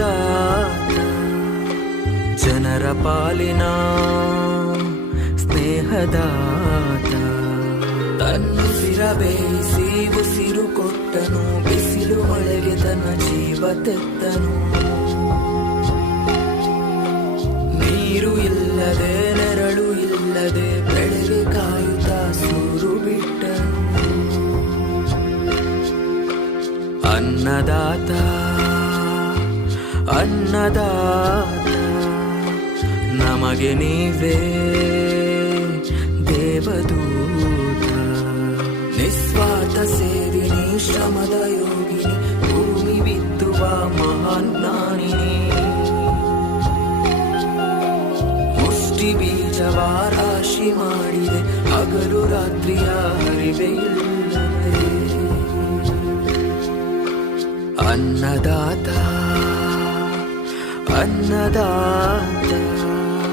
ಅನ್ನದಾತ ಜನರ ಪಾಲಿನ ಸ್ನೇಹದಾತ ತನ್ನುಸಿರ ಬೇಯಿಸಿ ಉಸಿರು ಕೊಟ್ಟನು ಬಿಸಿಲು ಮಳೆಗೆ ತನ್ನ ಜೀವ ತೆತ್ತನು ನೀರು ಇಲ್ಲದೆ ನೆರಳು ಇಲ್ಲದೆ ಬೆಳೆಗೆ ಕಾಯುತ್ತಾ ಸೂರು ಬಿಟ್ಟನು ಅನ್ನದಾತ ಅನ್ನದಾತ ನಮಗೆ ನೀವೇ ದೇವದೂತ ನಿಸ್ವಾರ್ಥ ಸೇವಿನಿ ಶ್ರಮದ ಯೋಗಿನಿ ಭೂಮಿ ಬಿತ್ತುವ ಮಹಾನ್ ಜ್ಞಾನಿನಿ ಮುಷ್ಟಿ ಬೀಜವ ರಾಶಿ ಮಾಡಿದೆ ಹಗಲು ರಾತ್ರಿಯ ಹರಿವೆ ಇಲ್ಲದೆ ಅನ್ನದಾತ ಅನ್ನದಾತ